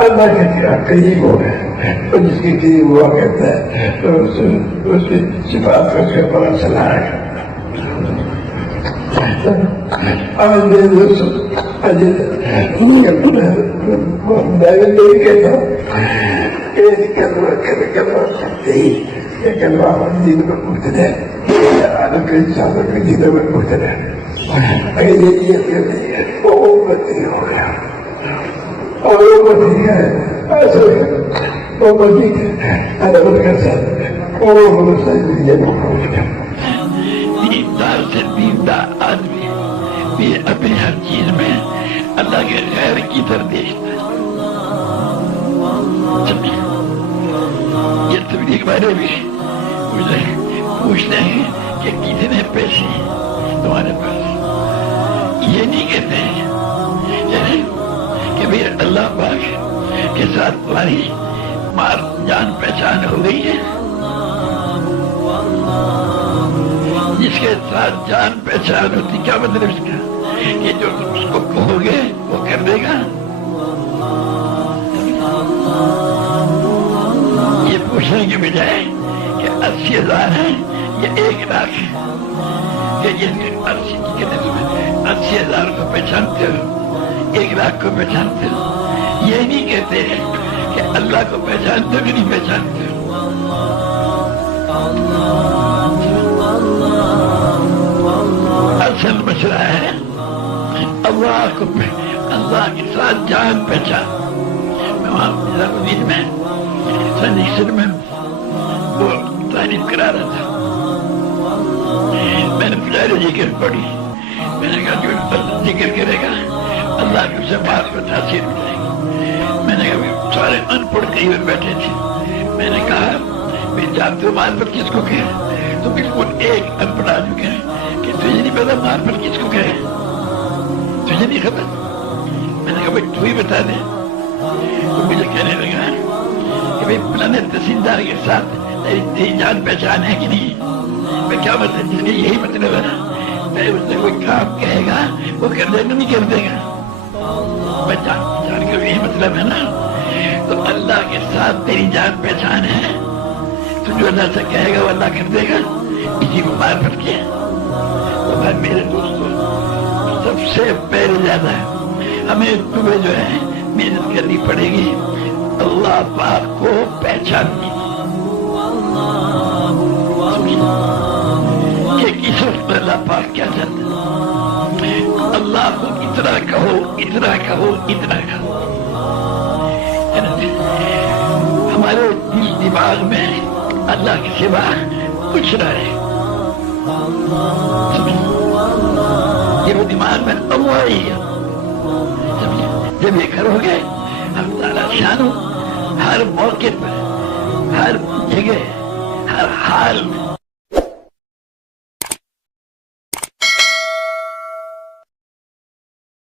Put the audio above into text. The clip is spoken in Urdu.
اللہ کے قریب ہو گئے اور جس کے قریب ہوا کرتا ہے تو اس کی صفات کو اس کے پڑھا چلا ہے. دیندار سے دیندار آدمی بھی اپنی ہر چیز میں اللہ کے غیر کی طرف دیکھتا ہے. یہ تبلیغ والے بھی مجھے پوچھتے ہیں کہ کتنے پیسے تمہارے پاس. یہ نہیں کہتے ہیں کہ بھئی اللہ پاک کے ساتھ تمہاری جان پہچان ہو گئی ہے. جس کے ساتھ جان پہچان ہوتی کیا مطلب اس کا کہ جو تم اس کو کہو گے وہ کر دے گا. یہ پوچھنے کے بجائے کہ 80,000 ہے یا 1,00,000 ہے کہ جن کے 80,000 کو پہچانتے ہو 1,00,000 کو پہچانتے ہو. یہ نہیں کہتے ہیں کہ اللہ کو پہچانتے ہو کہ نہیں پہچانتے ہو. اصل مسئلہ ہے اللہ کے ساتھ جان پہچان. میں وہاں نظامالدین میں سنجیشن میں وہ تعریف کرا رہا تھا. میں نے پجاری ذکر پڑھی. میں نے کہا جو ذکر کرے گا اللہ کی اسے بات کو تاثیر ملے گی. میں نے کہا سارے ان پڑھ کہیں ہوئے بیٹھے تھے. میں نے کہا میں جانتے ہو معرفت کس کو کہے تو بالکل ایک ان پڑھ آدمی کہے کہ تجھے نہیں پتا معرفت کس کو کہے, تجھے نہیں خبر. میں نے کہا بھائی تو ہی بتا دے. تو مجھے کہنے لگا کہ بھائی فلانے تحصیلدار کے ساتھ تیری جان پہچان ہے کہ نہیں. میں کیا مطلب جس کے یہی مطلب ہے نا میں اس سے کوئی کام کہے گا وہ کر دے گا نہیں کر دے گا. میں جان کے یہی مطلب ہے نا. تو اللہ کے ساتھ تیری جان پہچان ہے تو جو اللہ سے کہے گا وہ اللہ کر دے گا. اسی کو معرفت کیا. تو میں میرے دوستوں سب سے پہلے زیادہ ہمیں تمہیں جو ہے محنت کرنی پڑے گی اللہ پاک کو پہچاننے کہ کس وقت اللہ پاک کیا چاہتا ہے. اللہ کو اتنا کہو اتنا کہو اتنا کہو. ہمارے دل دماغ میں اللہ کے سوا کچھ نہ رہے. یہ وہ دماغ میں اللہ ہی ہے. جب یہ کرو گے ہم تعالیٰ شان ہر موقع پر ہر جگہ ہر حال میں